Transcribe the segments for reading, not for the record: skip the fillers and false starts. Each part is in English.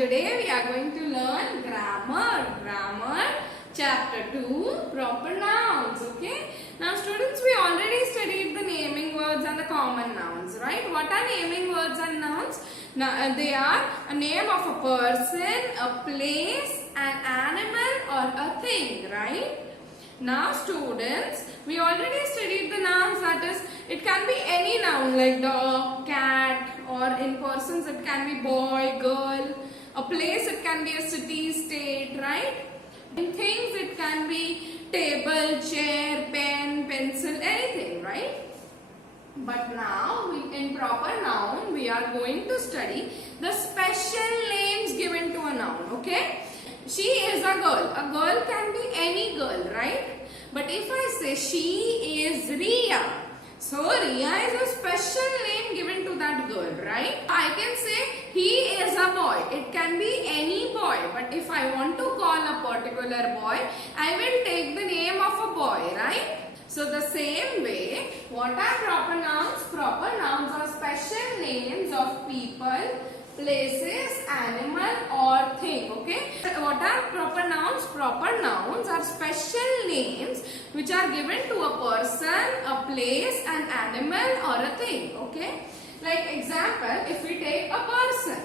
today we are going to learn grammar. Grammar chapter 2, proper nouns. Okay. Now students, we already studied the naming words and the common nouns, right? What are naming words and nouns? Now, they are a name of a person, a place, an animal or a thing, right? Now students, we already studied the nouns, that is, it can be any noun like dog, cat, or in persons it can be boy, girl. A place it can be a city, state, right? In things it can be table, chair, pen, pencil, anything, right? But now in proper noun we are going to study the special names given to a noun, okay? She is a girl. A girl can be any girl, right? But if I say she is Riya, so Riya is a special name given to that girl, right? I can say he is a boy. It can be any boy. But if I want to call a particular boy, I will take the name of a boy, right? So the same way, what are proper nouns? Proper nouns are special names of people, places, animal or thing, okay? What are proper nouns? Proper nouns are special names which are given to a person, a place, an animal or a thing, okay? Like example, if we take a person.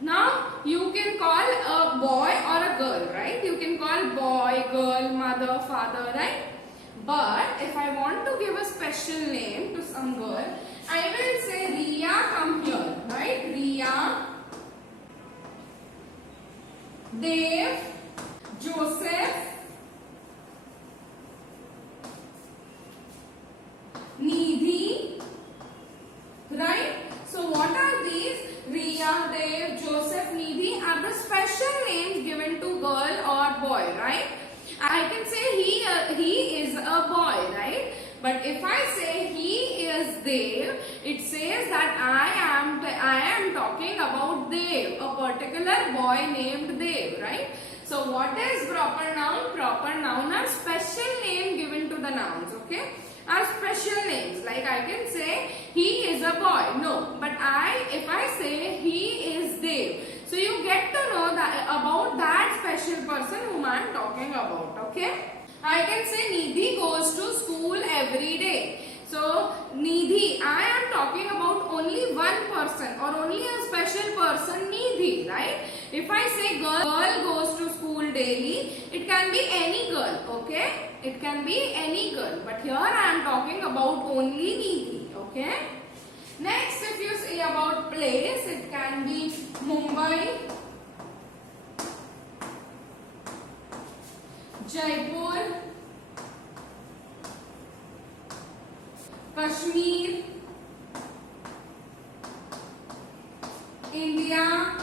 Now, you can call a boy or a girl, right? You can call boy, girl, mother, father, right? But if I want to give a special name to some girl, I will say Riya, come here, right? Riya, Dev, Joseph, Nidhi, right? So what are these? Riya, Dev, Joseph, Nidhi are the special names given to girl or boy, right? I can say he is a boy, right? But if I say he is Dev, it says that I am talking about Dev, a particular boy named Dev, right? So what is proper noun? Proper noun are special name given to the nouns, okay? Are special names. Like I can say he is a boy. No, but if I say he is Dev, so you get to know that about that special person whom I am talking about, okay? I can say Nidhi goes to school every day. So Nidhi, I am talking about only one person or only a special person, Nidhi, right? If I say girl goes to school daily, it can be any girl, okay? It can be any girl. But here I am talking about only Nidhi, okay? Next, if you say about place, it can be Mumbai, Jaipur, Kashmir, India,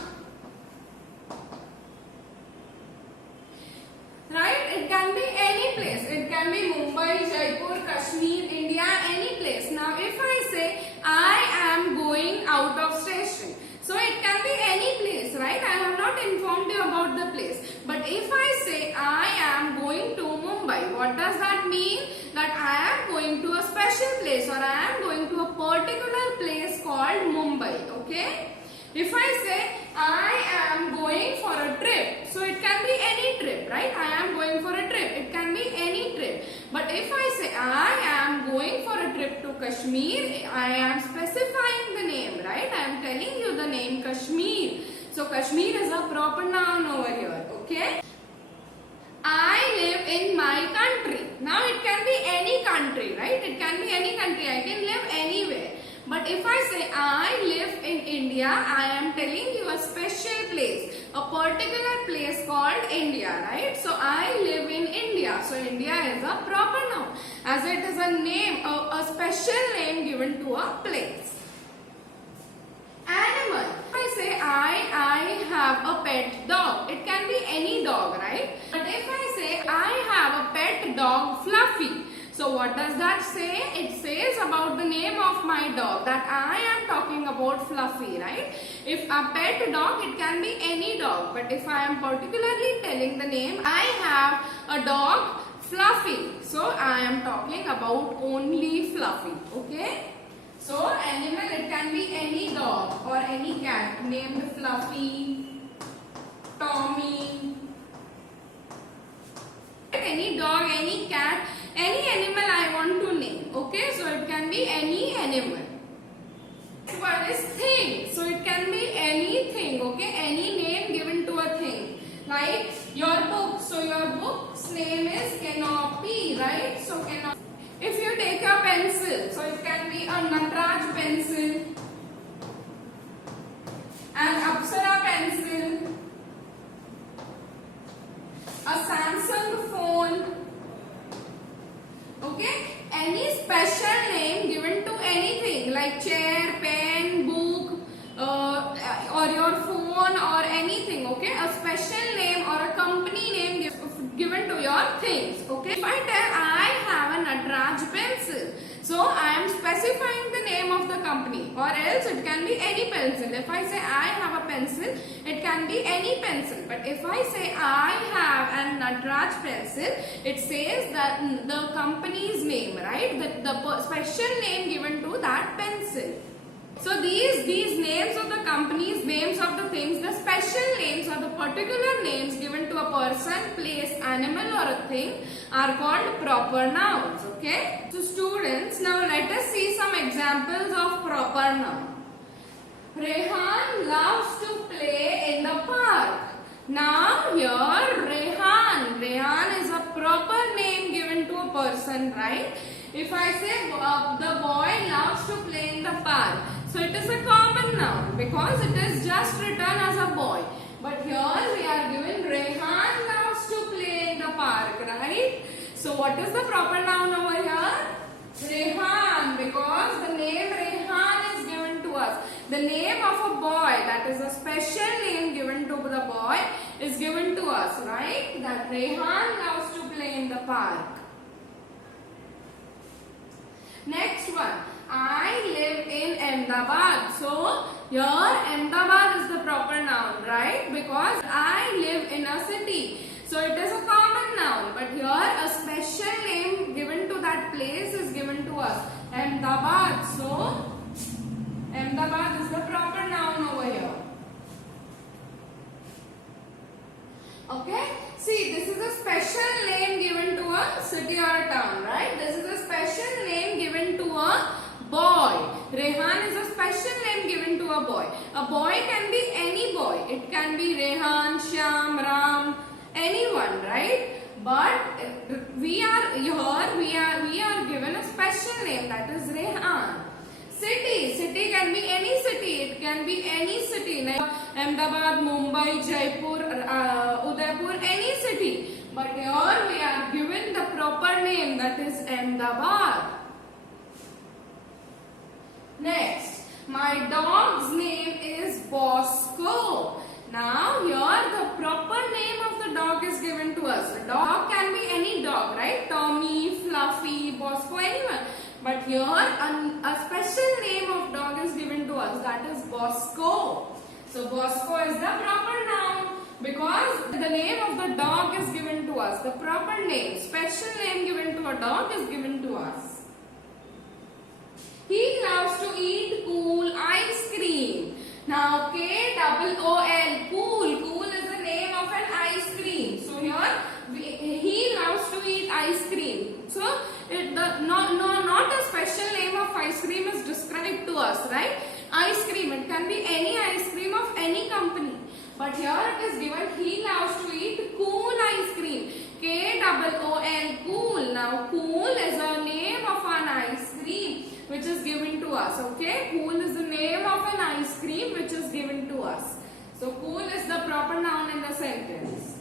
right? It can be any place. It can be Mumbai, Jaipur, Kashmir, India, any place. Now if I say I am going out of station, so it can be any place, right? I have not informed you about the place. But if I say I am going to Mumbai, what does that mean? That I am going to a special place or I am going to a particular place called Mumbai, okay? If I say I am going for a trip, so it can be any trip, right? I am going for a trip. It can be any trip. But if I say I am going for a trip to Kashmir, I am specifying the name, right? I am telling you the name Kashmir. So Kashmir is a proper noun over here, okay? I live in my country. Now it can be any country, right? It can be any country. I can live anywhere. But if I say I live in India, I am telling you a special place, a particular place called India, right? So I live in India. So India is a proper noun as it is a name, a special name given to a place. Animal. If I say I have a pet dog, it can be any dog, right? But if I say I have a pet dog Fluffy, so what does that say? It says about the name of my dog that I am talking about Fluffy, right? If a pet dog, it can be any dog. But if I am particularly telling the name, I have a dog Fluffy. So I am talking about only Fluffy, okay? So animal, it can be any dog or any cat named Fluffy, Tommy. Any dog, any cat, any animal I want to name. Okay, so it can be any animal. Next word is thing. So it can be anything. Okay, any name given to a thing. Like your book. So your book's name is Canopy, right? So Canopy. If you take a pencil, so it can be a Nataraj pencil, an Apsara pencil, a Samsung phone. Okay, any special name given to anything like chair, pen, book, or your phone or anything. Okay, a special name or a company name given to your things. Okay, if I tell I have a Nataraj pencil, so I am specifying the name of the company, or else it can be any pencil. If I say I have a pencil, it can be any pencil. But if I say I have a Nataraj pencil, it says that the company's name, right? The special name given to that pencil. So these names of the companies, names of the things, the special names or the particular names given to a person, place, animal or a thing are called proper nouns. Okay. So students, now let us see some examples of proper noun. Rehan loves to play in the park. Now here Rehan is a proper name given to a person, right? If I say the boy loves to play in the park, so it is a common noun because it is just written as a boy. But here we are given Rehan loves to play in the park, right? So what is the proper noun over here? Rehan, because the name Rehan is given to us. The name of a boy, that is a special name given to the boy, is given to us, right? That Rehan loves to play in the park. Next one, I live in Ahmedabad. So here Ahmedabad is the proper noun, right? Because I live in a city. So it is a common noun. But here a special name given to that place is given to us. Ahmedabad. So Ahmedabad is the proper noun over here. Okay. See, this is a special name given to a city or a town, right? This is a special name given to a boy. Rehan is a special name given to a boy. A boy can be any boy. It can be Rehan, Shyam, Ram, anyone, right? But we are given a special name, that is Rehan. City can be any city. It can be any city like Ahmedabad, Mumbai, Jaipur, Udaipur, any city. But here we are given the proper name, that is Ahmedabad. Next, my dog's name is Bosco. Now here the proper name of the dog is given to us. The dog can be any dog, right? Tommy, Fluffy, Bosco, anyone. But here a special name of dog is given to us, that is Bosco. So Bosco is the proper noun because the name of the dog is given to us. The proper name, special name given to a dog is given to us. He loves to eat cool ice cream. Now K-O-O-L, cool is the name of an ice cream. So here he loves to eat ice cream. So not a special name of ice cream is described to us, right? Ice cream, it can be any ice cream of any company. But here it is given he loves to eat cool ice cream. K-O-O-L, cool. Now cool is a name of an ice cream which is given to us. Okay, cool is the name of an ice cream which is given to us. So cool is the proper noun in the sentence.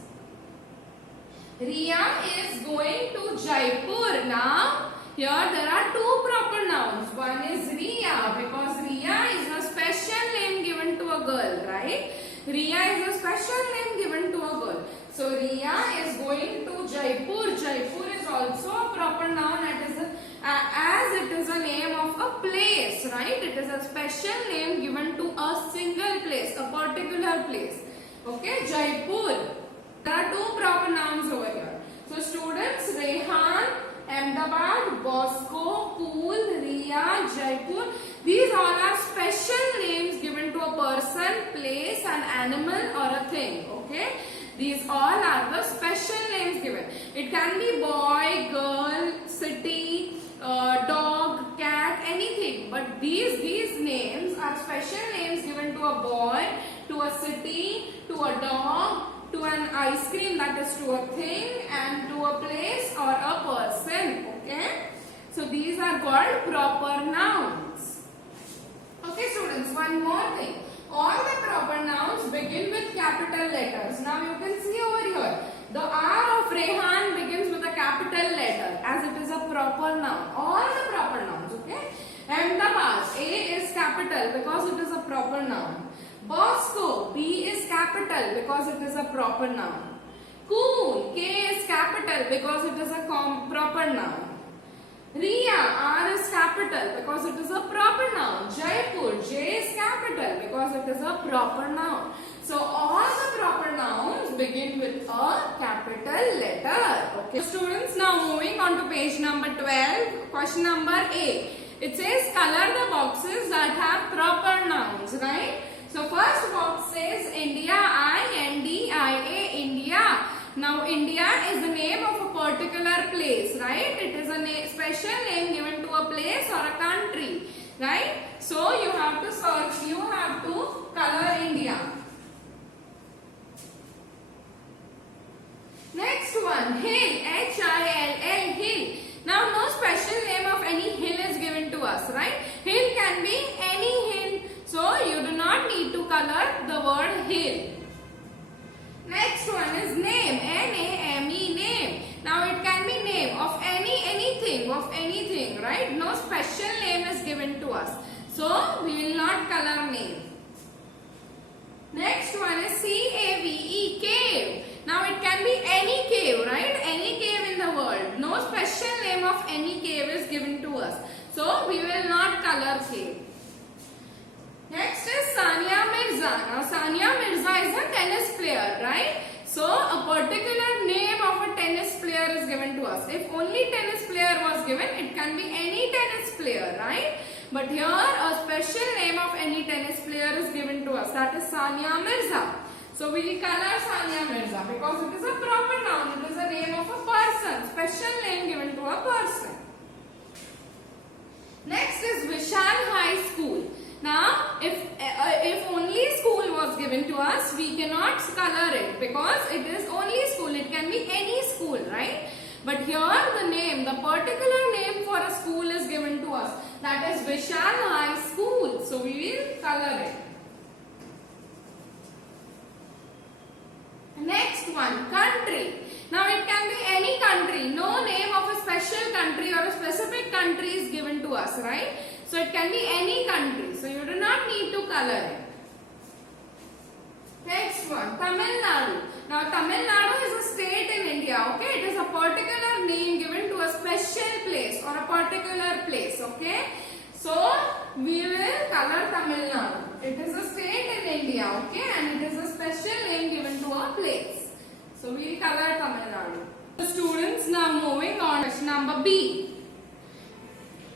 Riya is going to Jaipur. Now here there are two proper nouns. One is Riya because Riya is a special name given to a girl, right? Riya is a special name given to a girl. So Riya is going to Jaipur. Jaipur is also a proper noun as it is a name of a place, right? It is a special name given to a single place, a particular place. Okay, Jaipur. There are two proper nouns over here. So students, Rehan, Ahmedabad, Bosco, Cool, Riya, Jaipur. These all are special names given to a person, place, an animal or a thing. Okay. These all are the special names given. It can be boy, girl, city, dog, cat, anything. But these names are special names given to a boy, to a city, to a dog, to an ice cream, that is to a thing, and to a place or a person. Okay. So these are called proper nouns. Okay students, one more thing. All the proper nouns begin with capital letters. Now you can see over here, the R of Rehan begins with a capital letter as it is a proper noun. All the proper nouns, okay? Ahmedabad, A is capital because it is a proper noun. Bosco, B is capital because it is a proper noun. Coon, K is capital because it is a proper noun. Riya, R is capital because it is a proper noun. Jaipur, J is capital because it is a proper noun. So all the proper nouns begin with a capital letter. Okay students, now moving on to page number 12, question number A. It says color the boxes that have proper nouns, right? So first box says India, I-N-D-I-A, India. Now India is the name of a particular place, right? It is a special name given to a place or a country, right? So you have to search, you have to color India. Next one, hill, H-I-L-L, hill. Now no special name of any hill is given to us, right? Hill can be any hill. So you do not need to color the word hill. Next one is name, N-A-M-E, name. Now it can be name of anything, right? No special name is given to us. So we will not color name. Next one is C-A-V-E, cave. Now it can be any cave, right? Any cave in the world. No special name of any cave is given to us. So we will not color cave. Next is Sania Mirza. Now Sania Mirza is a tennis player, right? So a particular name of a tennis player is given to us. If only tennis player was given, it can be any tennis player, right? But here a special name of any tennis player is given to us. That is Sania Mirza. So we will color Sania Mirza because it is a proper noun. It is the name of a person. Special name given to a person. Next is Vishal High School. Now, if only school was given to us, we cannot color it because it is only school. It can be any school, right? But here the name, the particular name for a school is given to us. That is Vishal High School. So we will color it. Next one, country. Now it can be any country. No name of a special country or a specific country is given to us, right? So it can be any country. So you do not need to color it. Next one, Tamil Nadu. Now Tamil Nadu is a state in India, okay? It is a particular name given to a special place or a particular place, okay? So we will color Tamil Nadu. It is a state in India, okay? And it is a special name given to a place. So we will color Tamil Nadu. The students, now moving on, question number B.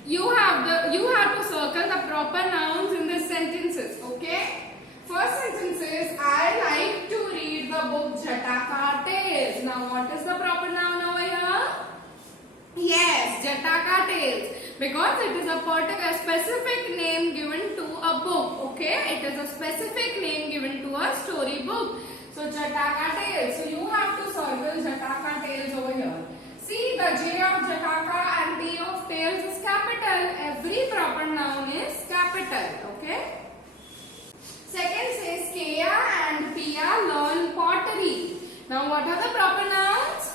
You have to circle the proper nouns in the sentences, okay? First sentence is I like to read the book Jataka Tales. Now what is the proper noun over here? Yes, Jataka Tales. Because it is a particular specific name given to a book, okay? It is a specific name given to a story book. So Jataka Tales. So you have to circle Jataka Tales over here. See, the J of Jataka and T of Tales is capital. Every proper noun is capital, okay? Second says Kea and Pia learn pottery. Now what are the proper nouns?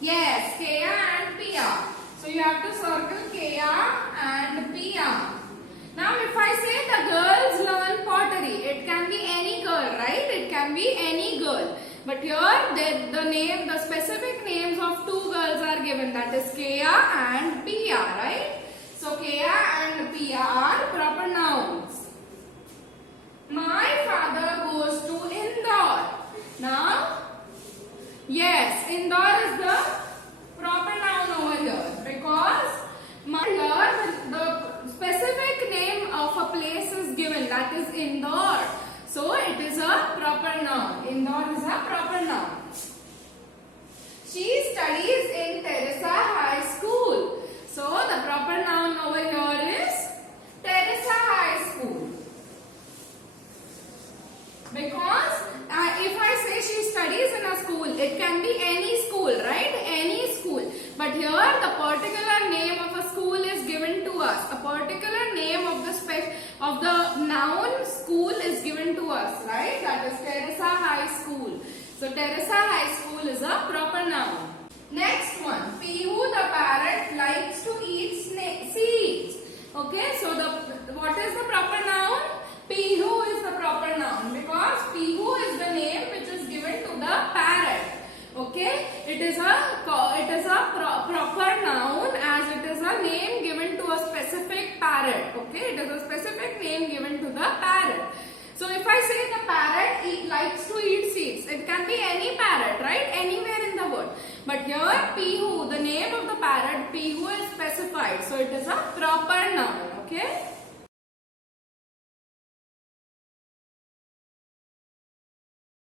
Yes, Kea and Pia. So you have to circle Kea and Pia. Now if I say the girls learn pottery, it can be any girl, right? It can be any girl. But here the specific names of two girls are given, that is Kea and Pia, right? So Kea and Pia are proper nouns. My father goes to Indore. Now, yes, Indore is the proper noun over here because the specific name particular name of a school is given to us. A particular name of the noun school is given to us, right? That is Teresa High School. So Teresa High School is a proper noun. Next one, Pihu the parrot likes to eat seeds. Okay, so what is the proper noun? Pihu is the proper noun because Pihu is the name which is given to the parrot. Okay, it is a proper noun as it is a name given to a specific parrot. Okay, it is a specific name given to the parrot. So if I say the parrot likes to eat seeds, it can be any parrot, right? Anywhere in the world. But here Pihu, the name of the parrot Pihu is specified. So it is a proper noun. Okay.